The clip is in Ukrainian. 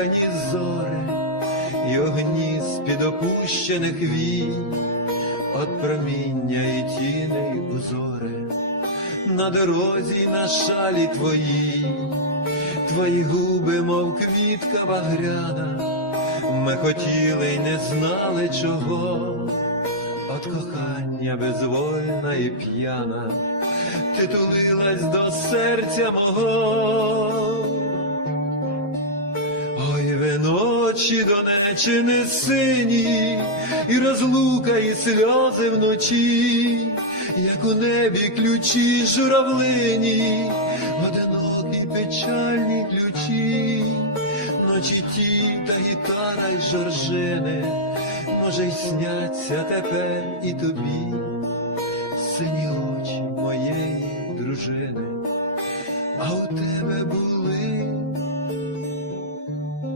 Ані зори й огні з-під опущених вій, от проміння і тіни й узори, на дорозі й на шалі твоїй, твої губи, мов квітка багряна, ми хотіли й не знали чого, от кохання безвольна і п'яна, ти тулилась до серця мого. Ви ночі Донеччини сині, і розлука, і сльози вночі, як у небі ключі журавлині, одинокі печальні ключі, ночі ті та гітара й жоржини, може, й сняться тепер і тобі, сині очі моєї дружини, а у тебе були